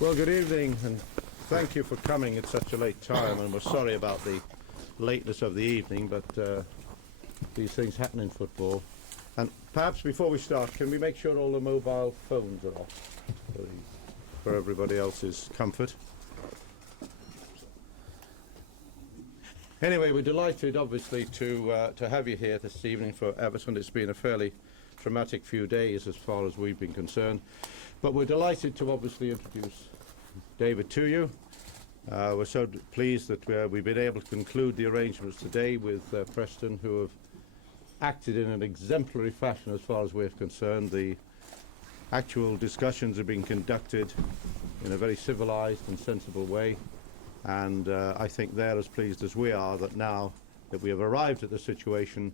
Well, good evening, and thank you for coming at such a late time. And we're sorry about the lateness of the evening, but these things happen in football. And perhaps before we start, can we make sure all the mobile phones are off for everybody else's comfort? Anyway, we're delighted, obviously, to have you here this evening for Everton. It's been a fairly traumatic few days as far as we've been concerned. But we're delighted to obviously introduce David to you. We're so pleased that we've been able to conclude the arrangements today with Preston, who have acted in an exemplary fashion as far as we're concerned. The actual discussions have been conducted in a very civilised and sensible way, and I think they're as pleased as we are that now that we have arrived at the situation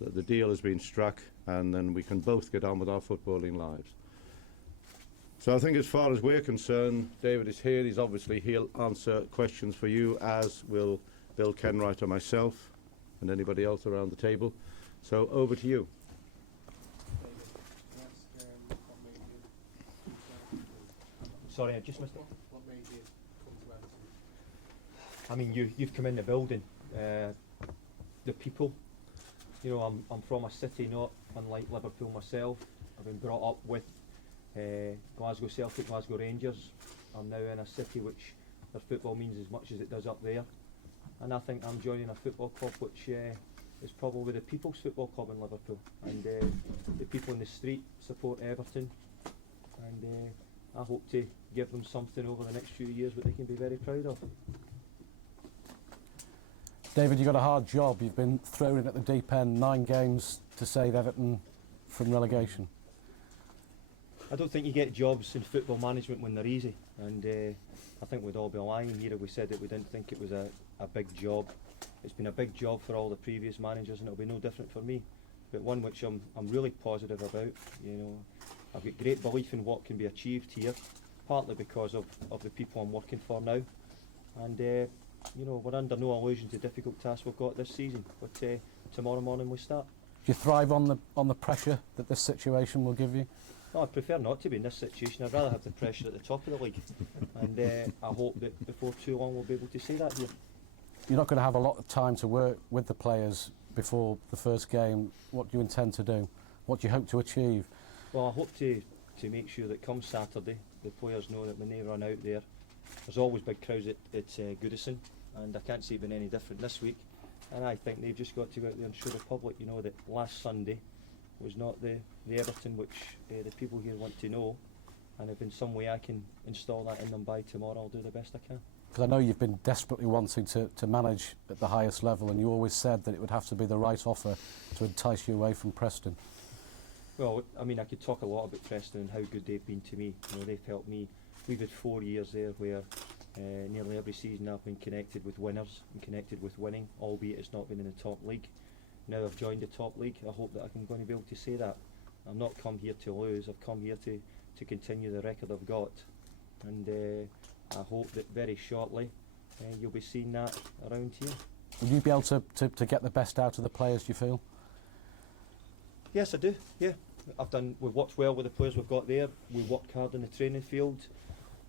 that the deal has been struck, and then we can both get on with our footballing lives. So I think as far as we're concerned, David is here. He'll answer questions for you, as will Bill Kenwright or myself and anybody else around the table. So over to you. Sorry, I just missed it. What made you come to Everton? I mean, you've come in the building. The people, I'm from a city not unlike Liverpool myself. I've been brought up with Glasgow Celtic, Glasgow Rangers. I'm now in a city which their football means as much as it does up there, and I think I'm joining a football club which is probably the people's football club in Liverpool, and the people in the street support Everton, and I hope to give them something over the next few years that they can be very proud of. David, you've got a hard job. You've been thrown in at the deep end, 9 games to save Everton from relegation. I don't think you get jobs in football management when they're easy, and I think we'd all be lying here if we said that we didn't think it was a big job. It's been a big job for all the previous managers, and it'll be no different for me, but one which I'm really positive about. I've got great belief in what can be achieved here, partly because of the people I'm working for now, and we're under no illusion to difficult tasks we've got this season, but tomorrow morning we start. Do you thrive on the pressure that this situation will give you? No, I'd prefer not to be in this situation. I'd rather have the pressure at the top of the league, and I hope that before too long we'll be able to say that here. You're not going to have a lot of time to work with the players before the first game. What do you intend to do? What do you hope to achieve? Well, I hope to make sure that come Saturday the players know that when they run out there, there's always big crowds at Goodison, and I can't see it being any different this week. And I think they've just got to go out there and show the public, that last Sunday was not the Everton which the people here want to know, and if in some way I can install that in them by tomorrow, I'll do the best I can. Because I know you've been desperately wanting to manage at the highest level, and you always said that it would have to be the right offer to entice you away from Preston. Well, I mean, I could talk a lot about Preston and how good they've been to me. They've helped me. We've had 4 years there where nearly every season I've been connected with winners and connected with winning, albeit it's not been in the top league. Now I've joined the top league, I hope that I'm going to be able to say that. I've not come here to lose, I've come here to continue the record I've got, and I hope that very shortly you'll be seeing that around here. Will you be able to get the best out of the players, do you feel? Yes, I do, yeah. We've worked well with the players we've got there, we worked hard in the training field.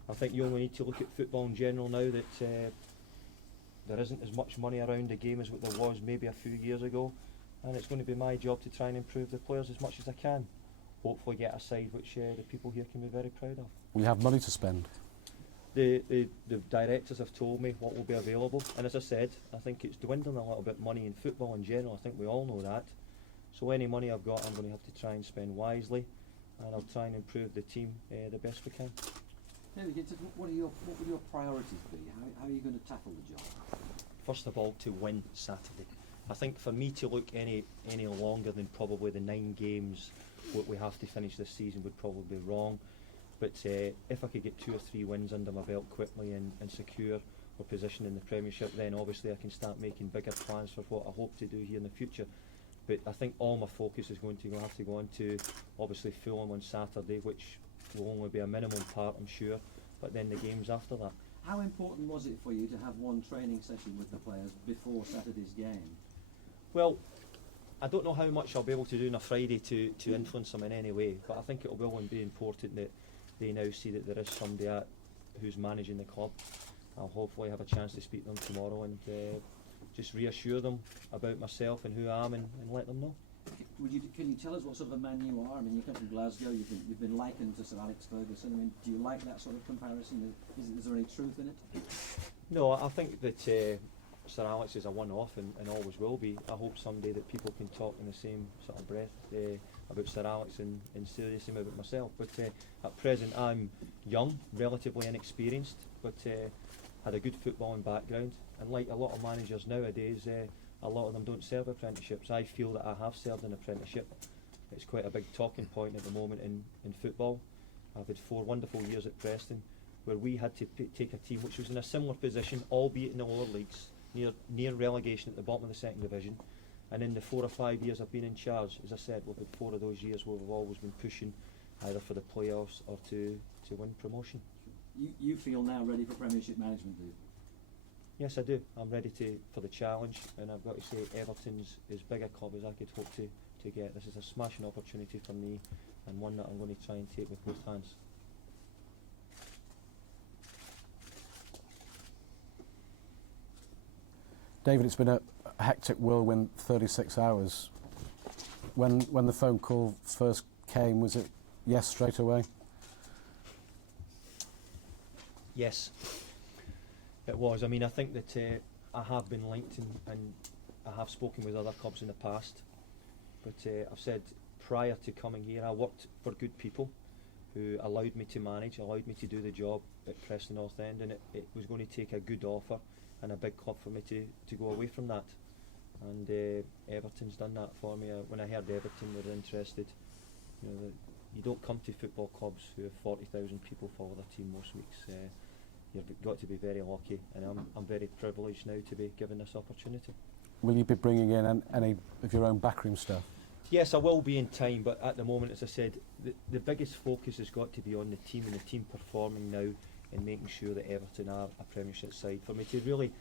I think you only need to look at football in general now that there isn't as much money around the game as what there was maybe a few years ago, and it's going to be my job to try and improve the players as much as I can. Hopefully get a side which the people here can be very proud of. Will you have money to spend? The directors have told me what will be available, and as I said, I think it's dwindling a little bit money in football in general. I think we all know that. So any money I've got, I'm going to have to try and spend wisely, and I'll try and improve the team the best we can. What will your priorities be? How are you going to tackle the job? First of all, to win Saturday. I think for me to look any longer than probably the 9 games what we have to finish this season would probably be wrong. But if I could get 2 or 3 wins under my belt quickly and secure a position in the Premiership, then obviously I can start making bigger plans for what I hope to do here in the future. But I think all my focus is going to have to go on to obviously Fulham on Saturday, which will only be a minimum part, I'm sure, but then the games after that. How important was it for you to have one training session with the players before Saturday's game? Well, I don't know how much I'll be able to do on a Friday to influence them in any way, but I think it will be important that they now see that there is somebody at who's managing the club. I'll hopefully have a chance to speak to them tomorrow and just reassure them about myself and who I am, and let them know. Can you tell us what sort of a man you are? I mean, you come from Glasgow. You've been likened to Sir Alex Ferguson. I mean, do you like that sort of comparison? Is there any truth in it? No, I think that Sir Alex is a one-off and always will be. I hope someday that people can talk in the same sort of breath about Sir Alex and say the same about myself. But at present, I'm young, relatively inexperienced, but had a good footballing background. And like a lot of managers nowadays, a lot of them don't serve apprenticeships. I feel that I have served an apprenticeship. It's quite a big talking point at the moment in football. I've had 4 wonderful years at Preston, where we had to take a team which was in a similar position, albeit in the lower leagues, near relegation at the bottom of the second division. And in the 4 or 5 years I've been in charge, as I said, we've had 4 of those years where we've always been pushing either for the playoffs or to win promotion. You feel now ready for Premiership management, do you? Yes, I do. I'm ready for the challenge, and I've got to say Everton's as big a club as I could hope to get. This is a smashing opportunity for me, and one that I'm going to try and take with both hands. David, it's been a hectic whirlwind 36 hours. When the phone call first came, was it yes straight away? Yes, it was. I mean, I think that I have been linked and I have spoken with other clubs in the past, but I've said prior to coming here I worked for good people who allowed me to manage, allowed me to do the job at Preston North End, and it was going to take a good offer and a big club for me to go away from that. And Everton's done that for me. When I heard Everton were interested, you don't come to football clubs who have 40,000 people follow their team most weeks. You've got to be very lucky, and I'm very privileged now to be given this opportunity. Will you be bringing in any of your own backroom staff? Yes, I will be in time, but at the moment, as I said, the biggest focus has got to be on the team and the team performing now and making sure that Everton are a Premiership side. For me to really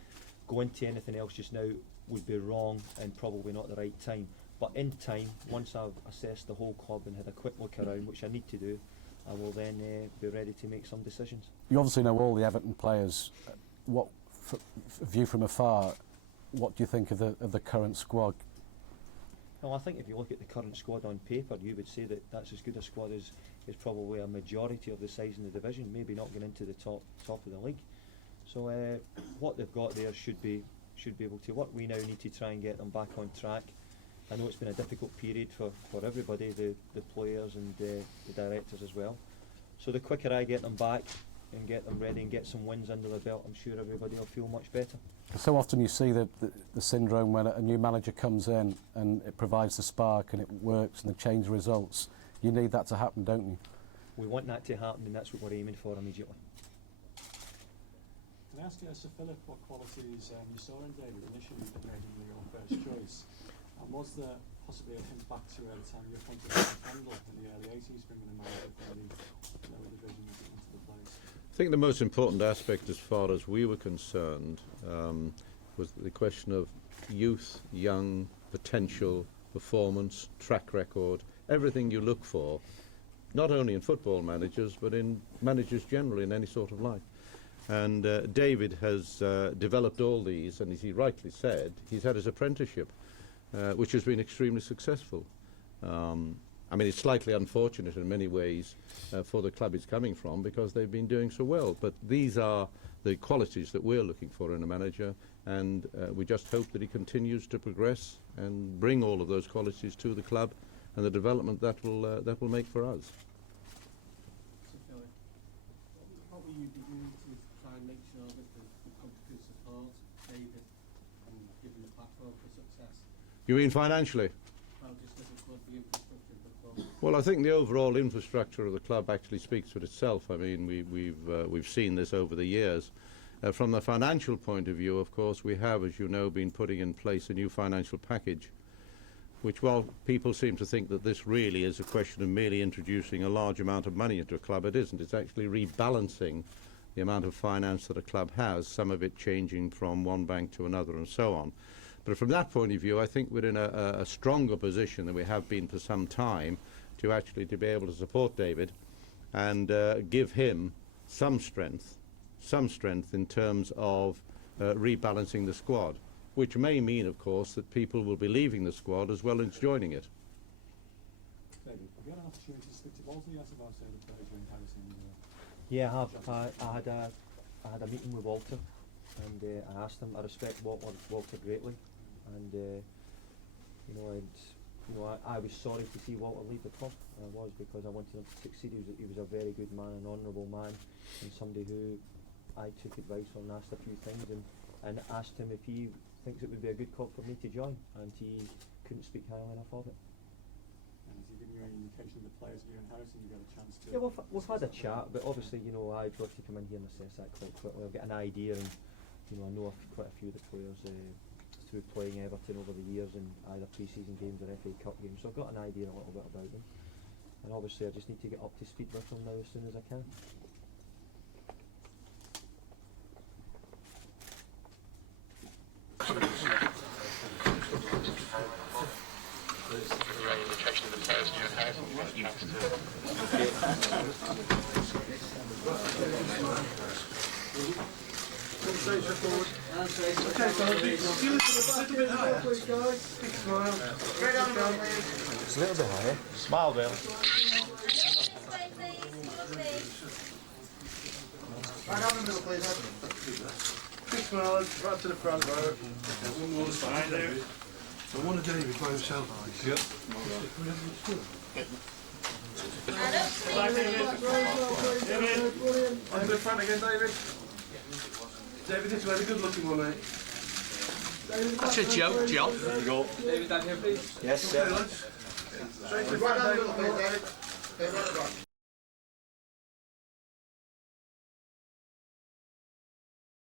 go into anything else just now would be wrong and probably not the right time. But in time, once I've assessed the whole club and had a quick look around, which I need to do, I will then be ready to make some decisions. You obviously know all the Everton players. What view from afar? What do you think of the current squad? Well, I think if you look at the current squad on paper, you would say that that's as good a squad as is probably a majority of the sides in the division. Maybe not getting into the top of the league. So what they've got there should be able to work. We now need to try and get them back on track. I know it's been a difficult period for everybody, the players and the directors as well. So the quicker I get them back and get them ready and get some wins under the belt, I'm sure everybody will feel much better. So often you see the syndrome when a new manager comes in and it provides the spark and it works and they change results. You need that to happen, don't you? We want that to happen, and that's what we're aiming for immediately. Can I ask Sir Philip what qualities you saw in David initially that made him your first choice? And was there possibly a hint back to the time you appointed Neville in the early 80s, bringing a manager from the lower divisions into the place? I think the most important aspect as far as we were concerned was the question of youth, young, potential, performance, track record, everything you look for, not only in football managers but in managers generally in any sort of life. And David has developed all these, and as he rightly said, he's had his apprenticeship, which has been extremely successful. I mean, it's slightly unfortunate in many ways for the club he's coming from because they've been doing so well. But these are the qualities that we're looking for in a manager, and we just hope that he continues to progress and bring all of those qualities to the club and the development that will make for us. So Philip, what will you be doing to try and make sure that the club can support David and give him a platform for success? You mean financially? Well, just as a club, the infrastructure of the club. Well, I think the overall infrastructure of the club actually speaks for itself. I mean, we've seen this over the years. From the financial point of view, of course, we have, as you know, been putting in place a new financial package, which, while people seem to think that this really is a question of merely introducing a large amount of money into a club, it isn't. It's actually rebalancing the amount of finance that a club has, some of it changing from one bank to another and so on. But from that point of view, I think we're in a stronger position than we have been for some time to actually to be able to support David and give him some strength some strength in terms of rebalancing the squad, which may mean, of course, that people will be leaving the squad as well as joining it. David, have you had an opportunity to speak to Walter yet about the players you're in-housing? Yeah, I have. I had a meeting with Walter, and I asked him. I respect Walter greatly, and I was sorry to see Walter leave the club. I was, because I wanted him to succeed. He was a very good man, an honourable man, and somebody who I took advice on and asked a few things, and asked him if he thinks it would be a good club for me to join, and he couldn't speak highly enough of it. And has he given you any indication of the players that you're in-housing? You got a chance to... Yeah, we've had a chat, but obviously, I've got to come in here and assess that quite quickly. I've got an idea, and I know quite a few of the players through playing Everton over the years in either pre-season games or FA Cup games, so I've got an idea a little bit about them. And obviously, I just need to get up to speed with them now as soon as I can. It's a little bit higher. Smile, Bill. Right down the middle, please. Big smile, right to the front row. One more side there. So one of David by himself. Yep. On to the front again, David. David, this way, the good looking one, mate. That's a joke, John. There you go. David, down here, please. Yes, sir. Straight to the front, David. Right down the middle, please, David. Okay, right back.